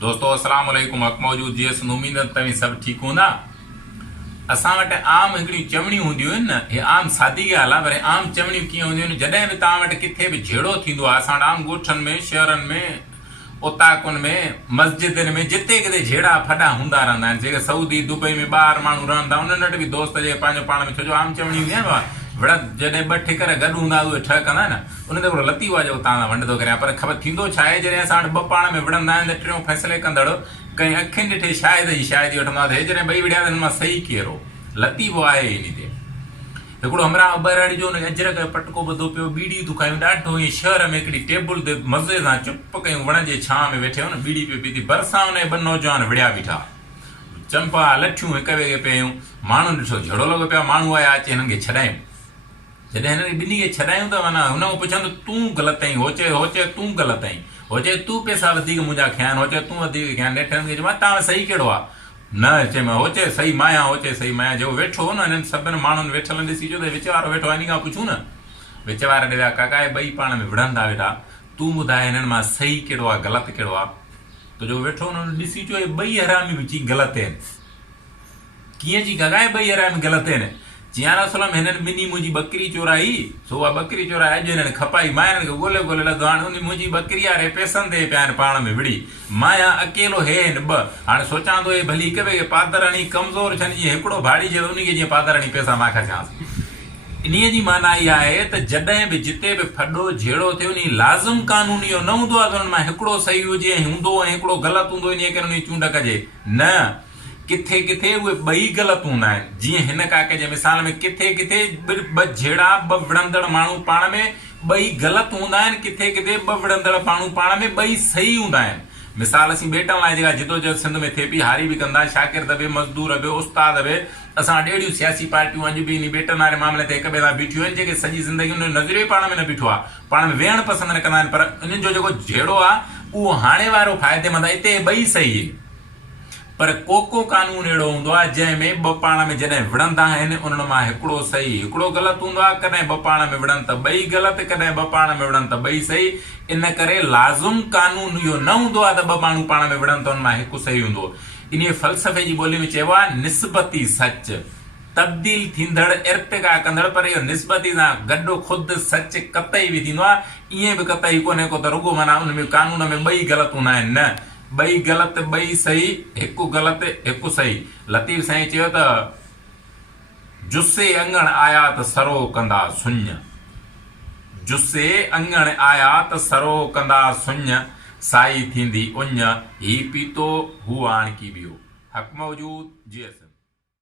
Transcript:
दोस्तों अस्सलाम वालेकुम। हक़ मौजूद जी उम्मीद तव्हीं सभु ठीकु हूंदा। असां वटि आम हिकिड़ियूं चवणियूं हूंदियूं आहिनि न, हे आम सादी ॻाल्हि आहे, पर आम चवणियूं कीअं हूंदियूं आहिनि। जॾहिं बि तव्हां वटि किथे बि झेड़ो थींदो आहे, असां वटि आम ॻोठनि में, शहरनि में, उताकुनि में, मस्जिदनि में, जिते किथे झेड़ा फॾा हूंदा रहंदा आहिनि। जेके सऊदी दुबई में ॿाहिरि माण्हू रहंदा, उन्हनि वटि बि दोस्त जे पंहिंजो पाण में छो आम चवणी हूंदी आहे न, विड़त जॾहिं ॿ ठिकर गॾु हूंदा उहे ठह कंदा न, उन ते हिकिड़ो लतीफ़ो आहे जेको तव्हां सां वंड थो करियां। पर ख़बर थींदो छा आहे, जॾहिं असां वटि ॿ पाण में विढ़ंदा आहिनि त टियों फ़ैसिले कंदड़ कंहिं अखियुनि ॾिठे शायदि ई वठंदासीं। जॾहिं ॿई विढ़िया त हिन मां सही कहिड़ो लतीफ़ो आहे इन ते। हिकिड़ो हमरा ॿराड़ी जो अजरक जो पटको ॿधो पियो, बीड़ी थू खायूं, ॾाढो ईअं शहर में हिकिड़ी टेबल ते मज़े सां चुप कयूं, वण जे छांव में वेठे हो न, बीड़ी पियो पीती, भरिसां हुन ॿ नौजवान विढ़िया बीठा, चंपा लठियूं हिक ॿिए खे पियूं। माण्हुनि ॾिठो झड़ो लॻो पिया, माण्हू आया अचे हिननि खे छॾायूं। जॾहिं हिन ॿिन्ही खे छॾायूं त माना हुन पुछंदो तूं ग़लति आहीं, हो चए तूं ग़लति आहीं, हो चए तूं पैसा वधीक मुंहिंजा खया आहिनि, हो चए तूं वधीक खया आहिनि। नेठनि खे चयो तव्हां सही कहिड़ो आहे? न चए मां, हो चए सही मां आहियां, हो चए सही मां आहियां। जो वेठो हो न, हिननि सभिनि माण्हुनि वेठल ॾिसी चयो त विच वारो वेठो आहे, इन खां पुछूं न। विच वारे ॾे विया, काका ॿई पाण में विढ़ंदा वेठा, तूं ॿुधाए हिननि मां सही कहिड़ो आहे, ग़लति कहिड़ो आहे? त जो वेठो हुननि ॾिसी चयो ॿई हरामी बि चई ग़लति आहिनि। कीअं चई काका ॿई हरामी ग़लति आहिनि? जियां रसोलम हिननि ॿिन्ही मुंहिंजी बकरी चोराई, सो उहा बकरी चोराई, अॼु हिननि खपाई, मां हिननि खे ॻोल्हे ॻोल्हे लॻो, हाणे उन मुंहिंजी बकरी वारे पैसनि ते पिया आहिनि पाण में विड़ी, मां या अकेलो हे आहिनि ॿ। हाणे सोचां थो भली हिक ॿिए खे पादर हणी कमज़ोर थियनि, जीअं हिकिड़ो भाड़ी जे उनखे जीअं पादर हणी पैसा मां खचांसि। इन्हीअ जी माना इहा आहे त जॾहिं बि जिते बि फॾो झेड़ो थियो, उन लाज़िम कानून इहो न हूंदो आहे त हुननि मां हिकिड़ो सही हुजे हूंदो ऐं हिकिड़ो ग़लति हूंदो, इन करे उन चूंड कजे न। किथे किथे उहे ॿई ग़लति हूंदा आहिनि। जीअं हिन काके जे मिसाल में किथे किथे ॿ झेड़ा, ॿ विढ़ंदड़ माण्हू पाण में ॿई ग़लति हूंदा आहिनि, किथे किथे ॿ विढ़ंदड़ माण्हू पाण में ॿई सही हूंदा आहिनि। मिसाल असीं ॿेटनि लाइ जेका जिदोजहद सिंध में थिए पई, हारी बि कंदा, शागिर्द बि, मज़दूर बि, उस्ताद बि, असां वटि अहिड़ियूं सियासी पार्टियूं अॼु बि इन ॿेटनि वारे मामले ते हिक ॿिए सां बीठियूं आहिनि, जेके सॼी ज़िंदगी उन नज़रियो पाण में न बीठो आहे, पाण में वेहणु पसंदि न कंदा आहिनि। पर इन्हनि जो जेको झेड़ो आहे उहो हाणे वारो फ़ाइदेमंद आहे, हिते ॿई सही आहिनि। पर को कानून अहिड़ो हूंदो आहे जंहिंमें ॿ पाण में जॾहिं विढ़ंदा आहिनि, उन्हनि मां हिकिड़ो सही हिकिड़ो ग़लति हूंदो आहे। कॾहिं ॿ पाण में विढ़नि त ॿई ग़लति, कॾहिं ॿ पाण में विढ़नि त ॿई सही। इन करे लाज़िम कानून इहो न हूंदो आहे त ॿ माण्हू पाण में विढ़नि त हुन मां हिकु सही हूंदो। इन फ़लसफ़े जी ॿोली में चइबो आहे निस्बती सच, तब्दील थींदड़, इर्तिका कंदड़, पर इहो निस्बती सां गॾो ख़ुदि सच कतई बि थींदो आहे। ईअं बि कतई कोन्हे को त रुॻो माना उन में कानून में ॿई ग़लति हूंदा आहिनि, न, ॿई ग़लति ॿई सही, हिकु ग़लति हिकु सही। लतीफ़ साईं चयो त जुस्से अंगण आया त सरो कंदा सुञ, जुस्से अंगण आया त सरो कंदा सुञ, साई थींदी उञ, ही पीतो हू आणकी बियो। हक़ मौजूद जी।